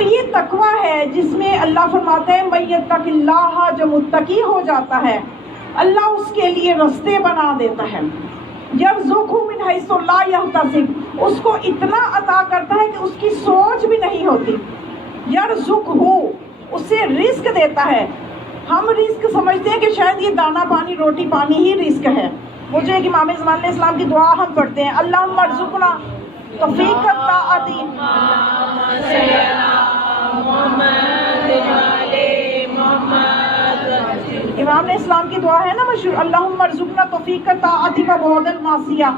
تو یہ تقویٰ ہے جس میں اللہ فرماتے ہیں من یتق اللہ، جو متقی ہو جاتا ہے اللہ اس کے لیے رستے بنا دیتا ہے. یرزقہ من حیث لا یحتسب، اس کو اتنا عطا کرتا ہے کہ اس کی سوچ بھی نہیں ہوتی. یرزقہ، اسے رزق دیتا ہے. ہم رزق سمجھتے ہیں کہ شاید یہ دانا پانی روٹی پانی ہی رزق ہے. وہ جو ایک امام زمان علیہ السلام کی دعا ہم پڑھتے ہیں، اللہم ارزقنا توفیق الطاعت. امام علیہ السلام کی دعا ہے نا مشہور، اللہم ارزقنا توفیق الطاعت و بعد المعصیہ،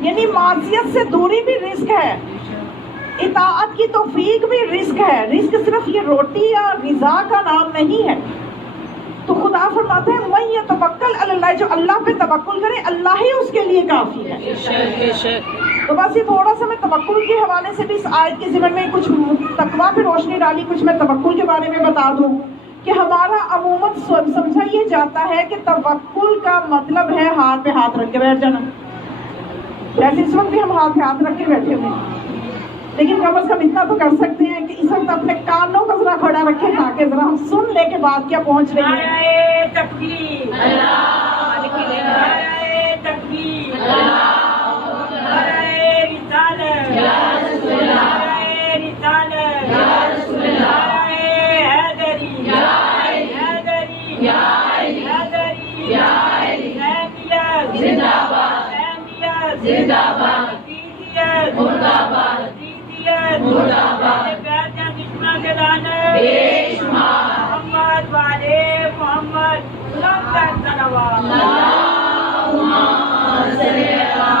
یعنی معصیت سے دوری بھی رزق ہے، اطاعت کی توفیق بھی رزق ہے. رزق صرف یہ روٹی یا غذا کا نام نہیں ہے. تو خدا فرماتے ہیں من یتوکل علی اللہ، جو اللہ پہ توکل کرے اللہ ہی اس کے لیے کافی ہے. تو بس یہ تھوڑا سا میں توکل کے حوالے سے بھی اس آیت کے ضمن میں کچھ تقویٰ پہ روشنی ڈالی، کچھ میں توکل کے بارے میں بتا دوں کہ ہمارا عموماً سمجھا یہ جاتا ہے کہ توکل کا مطلب ہے ہاتھ پہ ہاتھ رکھ کے بیٹھ جانا. جیسے اس وقت بھی ہم ہاتھ پہ ہاتھ رکھ کے بیٹھے ہوئے ہیں، لیکن کم از کم اتنا تو کر سکتے ہیں کہ اس وقت اپنے کانوں کو ذرا کھڑا رکھیں تاکہ ذرا ہم سن لے کے بات کیا پہنچ رہی ہے. نعرہ تکبیر، نعرہ تکبیر، نعرہ رسالت، نعرہ رسالت، نعرہ حیدری، حیدری، حیدری، احمدیت زندہ باد، احمدیت زندہ باد، مرد آباد، مرد آباد، دشمن کے دانے بے شمار، محمد والے محمد سب کا صلوات، اللہم صلی علی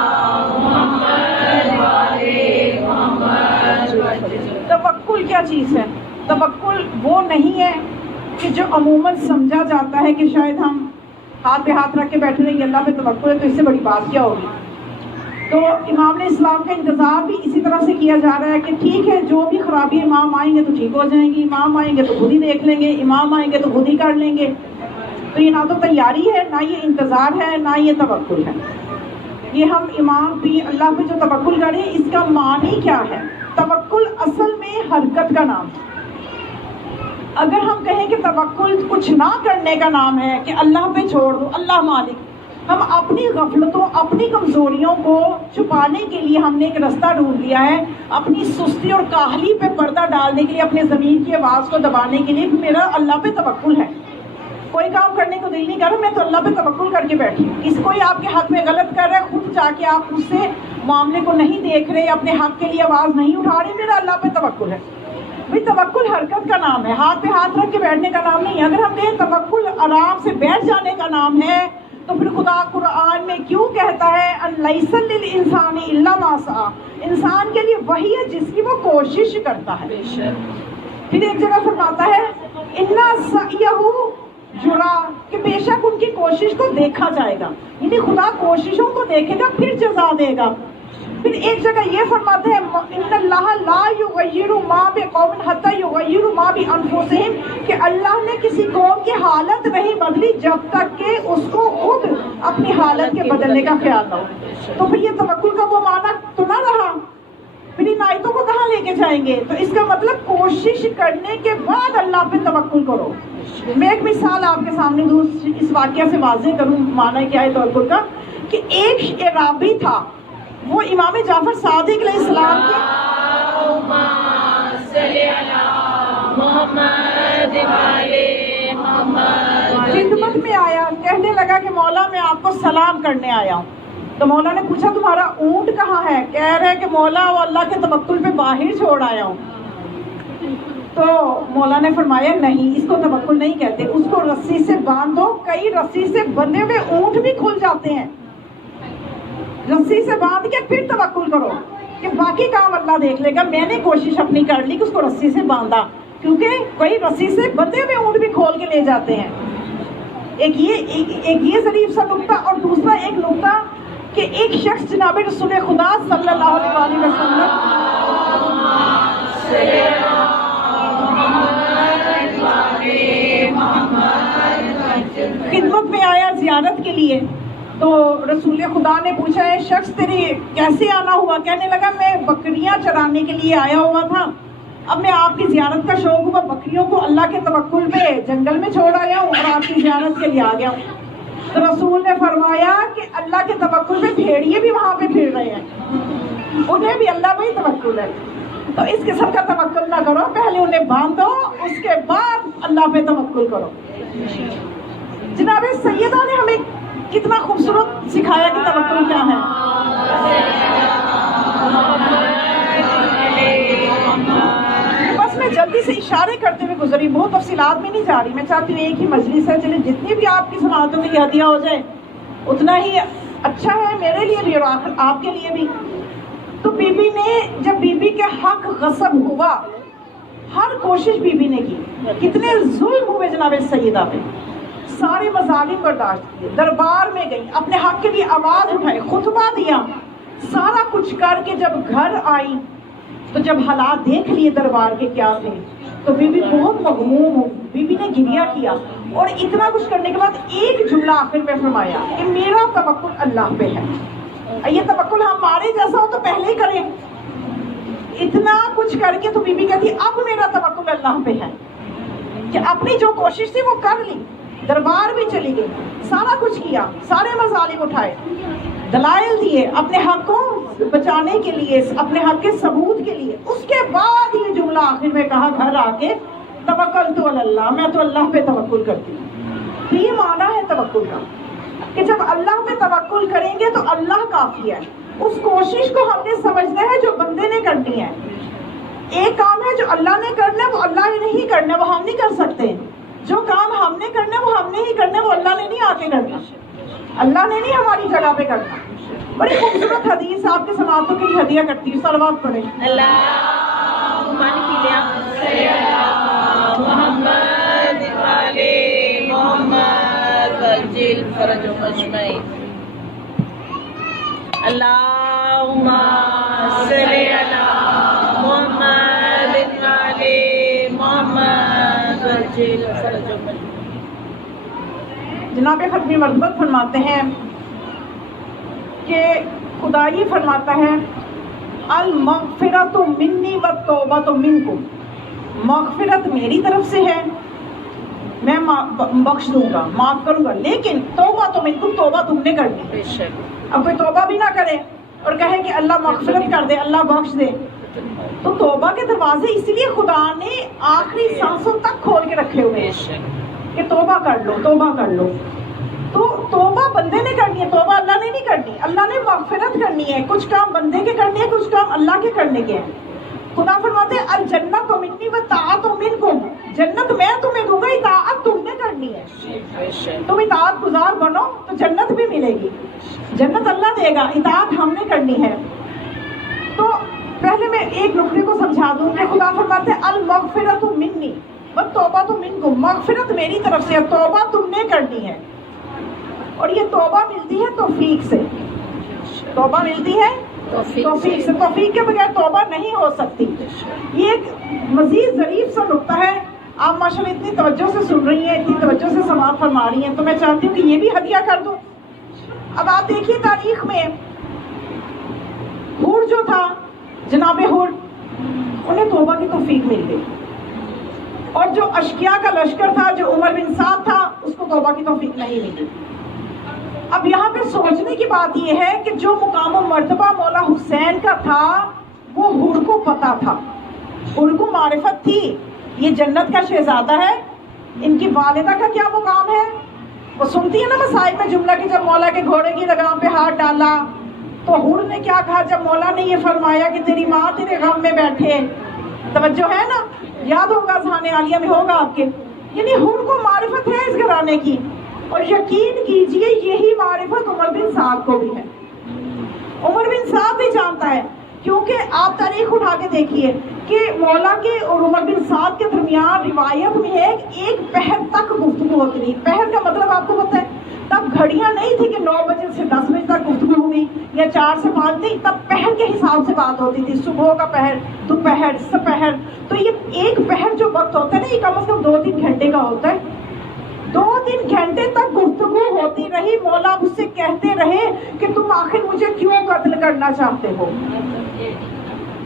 محمد والے محمد. توکل کیا چیز ہے؟ توکل وہ نہیں ہے کہ جو عموماً سمجھا جاتا ہے کہ شاید ہم ہاتھ پہ ہاتھ رکھ کے بیٹھے رہیں گے اللہ پہ توکل ہے تو اس سے بڑی بات کیا ہوگی. تو امام علیہ السلام کا انتظار بھی اسی طرح سے کیا جا رہا ہے کہ ٹھیک ہے جو بھی خرابی امام آئیں گے تو ٹھیک ہو جائیں گی، امام آئیں گے تو خود ہی دیکھ لیں گے، امام آئیں گے تو خود ہی کر لیں گے. تو یہ نہ تو تیاری ہے، نہ یہ انتظار ہے، نہ یہ توکل ہے. یہ ہم امام بھی اللہ پہ جو توکل کریں اس کا معنی کیا ہے؟ توکل اصل میں حرکت کا نام ہے. اگر ہم کہیں کہ توکل کچھ نہ کرنے کا نام ہے کہ اللہ پہ چھوڑ دو، اللہ مالک، ہم اپنی غفلتوں اپنی کمزوریوں کو چھپانے کے لیے ہم نے ایک رستہ ڈھونڈ لیا ہے، اپنی سستی اور کاہلی پہ پردہ ڈالنے کے لیے، اپنے ضمیر کی آواز کو دبانے کے لیے میرا اللہ پہ توکل ہے. کوئی کام کرنے کو دل نہیں کر رہا، میں تو اللہ پہ توکل کر کے بیٹھی ہوں. اس کوئی آپ کے حق میں غلط کر رہا ہے، خود جا کے آپ اس سے معاملے کو نہیں دیکھ رہے، اپنے حق کے لیے آواز نہیں اٹھا رہے، میرا اللہ پہ توکل ہے. بھائی توکل حرکت کا نام ہے، ہاتھ پہ ہاتھ رکھ کے بیٹھنے کا نام نہیں ہے. اگر ہم کہیں توکل آرام سے بیٹھ جانے کا نام ہے تو پھر خدا قرآن میں کیوں کہتا ہے ان لیس للانسان الا ما سعی، انسان کے لیے وہی ہے جس کی وہ کوشش کرتا ہے. پھر ایک جگہ فرماتا ہے انا سعیہ جرا، کہ بے شک ان کی کوشش کو دیکھا جائے گا، یعنی خدا کوششوں کو دیکھے گا پھر جزا دے گا. پھر ایک جگہ یہ فرماتے ہیں ان اللہ لا یغیر ما بقوم حتی یغیر ما بانفسہم، کہ اللہ نے کسی قوم کی حالت نہیں بدلی جب تک کہ اس کو خود اپنی حالت کے بدلنے کا خیال نہ ہو. تو پھر یہ توکل کا وہ معنی تو نہ رہا. پھر ان آیتوں کو کہاں لے کے جائیں گے؟ تو اس کا مطلب کوشش کرنے کے بعد اللہ پہ توکل کرو. میں ایک مثال آپ کے سامنے دوں اس واقعہ سے واضح کروں معنی کیا ہے توکل کا. کہ ایک عرابی تھا، وہ امام جعفر صادق علیہ السلام کی خدمت میں آیا، کہنے لگا کہ مولا میں آپ کو سلام کرنے آیا ہوں. تو مولا نے پوچھا تمہارا اونٹ کہاں ہے؟ کہہ رہے کہ مولا وہ اللہ کے توکل پہ باہر چھوڑ آیا ہوں. تو مولا نے فرمایا نہیں، اس کو توکل نہیں کہتے، اس کو رسی سے باندھو. کئی رسی سے بندھے ہوئے اونٹ بھی کھل جاتے ہیں، رسی سے باندھ کے پھر توکل کرو کہ باقی کام اللہ دیکھ لے گا. میں نے کوشش اپنی کر لی کہ اس کو رسی سے باندھا، کیونکہ کوئی رسی سے بندھے ہوئے اونٹ بھی کھول کے لے جاتے ہیں. ایک یہ ظریف سا نقطہ، اور دوسرا ایک نقطہ کہ ایک شخص جناب رسول خدا صلی اللہ علیہ وسلم خدمت میں آیا زیارت کے لیے. تو رسول خدا نے پوچھا ہے شخص تیری کیسے آنا ہوا؟ کہنے لگا میں بکریاں چرانے کے لیے آیا ہوا تھا، اب میں آپ کی زیارت کا شوق ہوا، بکریوں کو اللہ کے توکل پہ جنگل میں چھوڑ آیا ہوں اور آپ کی زیارت کے لیے آ گیا ہوں. تو رسول نے فرمایا کہ اللہ کے توکل پہ بھیڑیے بھی وہاں پہ پھر رہے ہیں، انہیں بھی اللہ پہ ہی توکل ہے. تو اس قسم کا توکل نہ کرو، پہلے انہیں باندھو، اس کے بعد اللہ پہ توکل کرو. جناب سیدہ نے ہمیں کتنا خوبصورت سکھایا کہ توکل کیا ہے. بس میں جلدی سے اشارے کرتے ہوئے گزری، بہت تفصیلات میں نہیں جا رہی. میں چاہتی ہوں ایک ہی مجلس ہے، چلے جتنی بھی آپ کی سماعتوں کے لیے ہدیہ ہو جائے اتنا ہی اچھا ہے، میرے لیے بھی اور آپ کے لیے بھی. تو بی بی نے جب بی بی کے حق غصب ہوا، ہر کوشش بی بی نے کی. کتنے ظلم ہوئے جناب سیدہ پہ، سارے مظالم برداشت کیے، دربار میں گئی، اپنے حق کے لیے آواز اٹھائی، خطبہ دیا، سارا کچھ کر کے جب گھر آئی تو جب حالات دیکھ لیے دربار کے کیا تھے تو بی بی بہت مغموم ہو. بی بی نے گریہ کیا اور اتنا کچھ کرنے کے بعد ایک جملہ آخر میں فرمایا کہ میرا توکل اللہ پہ ہے. یہ توکل ہمارے جیسا ہو تو پہلے ہی کریں. اتنا کچھ کر کے تو بی بی کہتی اب میرا توکل اللہ پہ ہے، کہ اپنی جو کوشش تھی وہ کر لی، دربار بھی چلی گئی، سارا کچھ کیا، سارے مظالم اٹھائے، دلائل دیے اپنے حق کو بچانے کے لیے، اپنے حق کے ثبوت کے لیے. اس کے بعد یہ جملہ آخر میں کہا گھر آ کے توکلت علی اللہ، میں تو اللہ پہ توکل کرتی ہوں. تو یہ معنی ہے توکل کا کہ جب اللہ پہ توکل کریں گے تو اللہ کافی ہے. اس کوشش کو ہم نے سمجھنا ہے جو بندے نے کرنی ہے. ایک کام ہے جو اللہ نے کرنا ہے وہ اللہ نے نہیں کرنا، وہ ہم نہیں کر سکتے. جو کام ہم نے کرنا ہے وہ ہم نے ہی کرنا ہے، وہ اللہ نے نہیں آ کے کرنا، اللہ نے نہیں ہماری جگہ پہ کرنا. بڑی خوبصورت حدیث آپ کے سماعتوں کے لیے ہدیہ کرتی ہوں، صلوات پڑھیں. اللہ پانی پی لیا. محمد والے محمد وجل فرج مجمعی. اللہم صلی علی محمد والے محمد وجل فرج مجمعی. جناب ختمی مرتبت فرماتے ہیں کہ خدا یہ فرماتا ہے المغفرۃ منی والتوبۃ منکم، مغفرت میری طرف سے ہے، میں بخش دوں گا، معاف کروں گا، لیکن توبہ تو منکم، توبہ تم نے کرنی. بے شک. اب کوئی توبہ بھی نہ کرے اور کہے کہ اللہ مغفرت کر دے، اللہ بخش دے، تو توبہ کے دروازے اس لیے خدا نے آخری سانسوں تک کھول کے رکھے ہوئے ہیں کہ توبہ کر لو، توبہ کر لو. تو توبہ بندے نے کرنی ہے، توبہ اللہ نے نہیں کرنی. اللہ نے مغفرت کرنی ہے، کچھ کام بندے کے کرنے ہیں، کچھ کام اللہ کے کرنے کے ہیں. خدا فرماتے ہیں الجنت منی والطاعت منکم، جنت میں تمہیں دوں گا، اطاعت تم نے کرنی ہے. تم اطاعت گزار بنو تو جنت بھی ملے گی. جنت اللہ دے گا، اطاعت ہم نے کرنی ہے. تو پہلے میں ایک رکنے کو سمجھا دوں کہ خدا فرماتے ہیں المغفرۃ منی والتوبۃ منکم، مغفرت میری طرف سے ہے، توبہ تم نے کرنی ہے. اور یہ توبہ ملتی ہے توفیق سے، توبہ ملتی ہے توفیق سے، توفیق کے بغیر توبہ نہیں ہو سکتی. یہ ایک مزید ظریف سا نقطہ ہے. آپ ماشاءاللہ اتنی توجہ سے سن رہی ہیں، اتنی توجہ سے سماعت فرما رہی ہیں، تو میں چاہتی ہوں کہ یہ بھی ہدیہ کر دوں. اب آپ دیکھیے تاریخ میں ہور جو تھا، جناب ہور، انہیں توبہ کی توفیق مل گئی. اور جو اشقیاء کا لشکر تھا، جو عمر بن سعد تھا، اس کو توبہ کی توفیق نہیں ملی. اب یہاں پہ سوچنے کی بات یہ ہے کہ جو مقام و مرتبہ مولا حسین کا تھا وہ ہور کو پتا تھا، ہور کو معرفت تھی. یہ جنت کا شہزادہ ہے، ان کی والدہ کا کیا مقام ہے. وہ سنتی ہے نا مسائل میں جملہ کہ جب مولا کے گھوڑے کی لگام پہ ہاتھ ڈالا تو ہور نے کیا کہا جب مولا نے یہ فرمایا کہ تیری ماں تیرے غم میں بیٹھے. توجہ ہے نا، یاد ہوگا اذہان عالیہ میں ہوگا آپ کے. یعنی ہور کو معرفت ہے اس گھرانے کی، اور یقین کیجئے یہی معرفت عمر بن سعد کو بھی ہے. عمر بن سعد بھی جانتا ہے، کیونکہ آپ تاریخ اٹھا کے دیکھیے کہ مولا کے اور عمر بن سعد کے درمیان روایت میں ہے ایک پہر تک گفتگو ہوتی رہی. پہر کا مطلب آپ کو پتہ ہے، تب گھڑیاں نہیں تھی کہ 9 بجے سے 10 بجے تک گفتگو ہوئی یا 4 سے 5 نہیں، تب پہر کے حساب سے بات ہوتی تھی. صبح کا پہر، دوپہر، سپہر. تو یہ ایک پہر جو وقت ہوتا ہے نا، یہ کم از کم 2-3 گھنٹے کا ہوتا ہے. 2-3 گھنٹے تک گفتگو ہوتی رہی. مولا مجھ سے کہتے رہے کہ تم آخر مجھے کیوں قتل کرنا چاہتے ہو.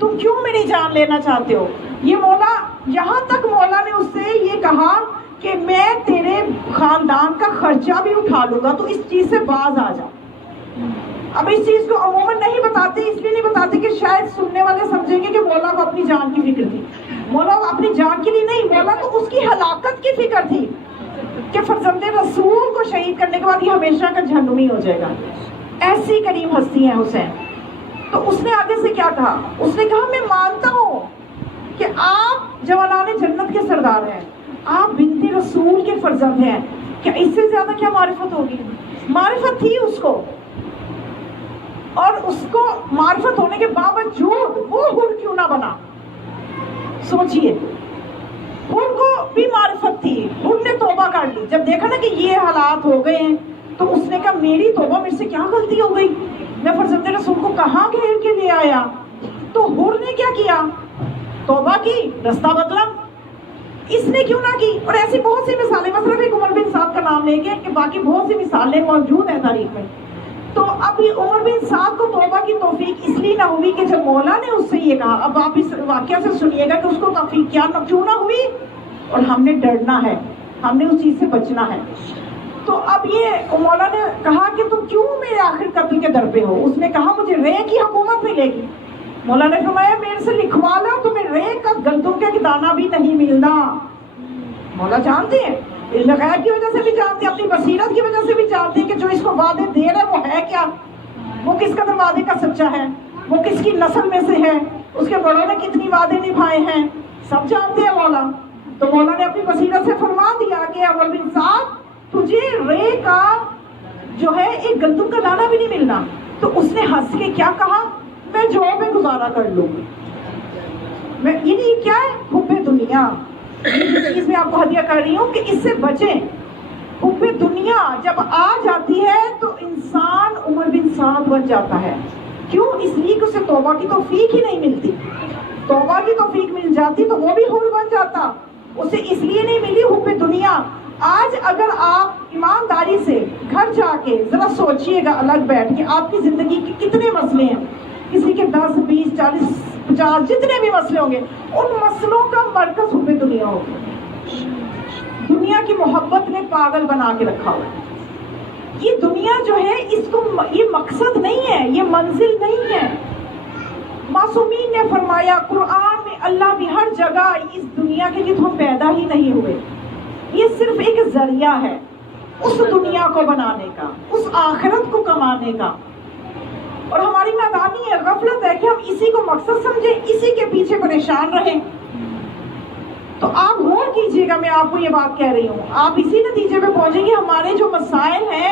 تم کیوں میری جان لینا چاہتے ہو؟ یہ مولا، یہاں تک مولا نے اس سے یہ کہا کہ میں تیرے خاندان کا خرچہ بھی اٹھا لوں گا، تو اس چیز سے باز آ جا۔ اب اس چیز کو عموماً نہیں بتاتے، اس لیے نہیں بتاتے کہ شاید سننے والے سمجھیں گے کہ مولا کو اپنی جان کی فکر تھی۔ مولا کو اپنی جان کے لیے نہیں، مولا کو اس کی ہلاکت کی فکر تھی کہ فرزند رسول کو شہید کرنے کے بعد یہ ہمیشہ کا جہنمی ہو جائے گا۔ ایسی کریم ہستی ہے حسین۔ تو اس نے آگے سے کیا کہا؟ اس نے کہا میں مانتا ہوں کہ آپ جوانان جنت کے سردار ہیں، آپ بنت رسول کے فرزند ہیں، کیا اس سے زیادہ کیا معرفت ہوگی؟ معرفت تھی اس کو، اور اس کو معرفت ہونے کے باوجود وہ حر کیوں نہ بنا؟ سوچئے، حر کو بھی معرفت تھی، حر نے توبہ کر لی۔ جب دیکھا نا کہ یہ حالات ہو گئے ہیں تو اس نے کہا میری توبہ، میرے سے کیا غلطی ہو گئی، میں فرزند رسول کو کہاں گھیر کے لے آیا؟ تو حر نے کیا کیا؟ توبہ کی، رستہ بدلا۔ اس نے کیوں نہ کی؟ اور ایسی بہت سی مثالیں، مثلا ایک عمر بن سعد کا نام لے کے کہ باقی بہت سی مثالیں موجود ہیں تاریخ میں۔ تو اب یہ عمر بن سعد کو توبہ کی توفیق اس لیے نہ ہوئی کہ جب مولا نے اس سے یہ کہا، اب آپ اس واقعہ سے سنیے گا کہ اس کو توفیق کیوں نہ ہوئی، اور ہم نے ڈرنا ہے، ہم نے اس چیز سے بچنا ہے۔ تو اب یہ مولا نے کہا کہ تم کیوں میرے آخر قتل کے در پہ ہو؟ اس نے کہا مجھے رے کی حکومت ملے گی۔ مولا نے فرمایا میرے سے لکھوا لو، تمہیں رے کا گندم کا دانہ بھی نہیں ملنا۔ مولا جانتے ہیں، علم غیب کی وجہ سے بھی جانتے ہیں، اپنی بصیرت کی وجہ سے بھی جانتے ہیں کہ جو اس کو وعدے دے رہا ہے وہ ہے کیا، وہ کس قدر وعدے کا سچا ہے، وہ کس کی نسل میں سے ہے، اس کے بڑوں نے کتنی وعدے نبھائے ہیں، سب جانتے ہیں مولا۔ تو مولا نے اپنی بصیرت سے فرما دیا کہ عمر بن سعد تجھے رے کا جو ہے ایک گندم کا دانہ بھی نہیں ملنا۔ تو اس نے ہنس کے کیا کہا؟ میں جو میں گزارا کر لوں گی۔ میں یعنی کیا ہے؟ حب دنیا، یہ چیز میں آپ کو ہدیہ کر رہی ہوں کہ اس سے بچیں۔ حب دنیا جب آ جاتی ہے تو انسان عمر بن سعد بن جاتا ہے۔ کیوں؟ اس لیے کہ اسے توبہ کی توفیق ہی نہیں ملتی۔ توبہ کی توفیق مل جاتی تو وہ بھی حر بن جاتا، اسے اس لیے نہیں ملی حب دنیا۔ آج اگر آپ ایمانداری سے گھر جا کے ذرا سوچئے گا الگ بیٹھ کے، آپ کی زندگی کے کتنے مسئلے ہیں، کسی کے 10 20 40 50 جتنے بھی مسئلے ہوں گے، ان مسئلوں کا مرکز حب دنیا ہوگا۔ دنیا کی محبت نے پاگل بنا کے رکھا ہوا ہے۔ یہ دنیا جو ہے اس کو یہ مقصد نہیں ہے، یہ منزل نہیں ہے۔ معصومین نے فرمایا، قرآن میں اللہ بھی ہر جگہ اس دنیا کے لیے تو ہم پیدا ہی نہیں ہوئے، یہ صرف ایک ذریعہ ہے اس دنیا کو بنانے کا، اس آخرت کو کمانے کا۔ اور ہماری نادانی ہے، غفلت ہے کہ ہم اسی کو مقصد سمجھیں، اسی کے پیچھے پریشان رہیں۔ تو آپ غور کیجئے گا، میں آپ کو یہ بات کہہ رہی ہوں، آپ اسی نتیجے پہ پہنچیں گے۔ ہمارے جو مسائل ہیں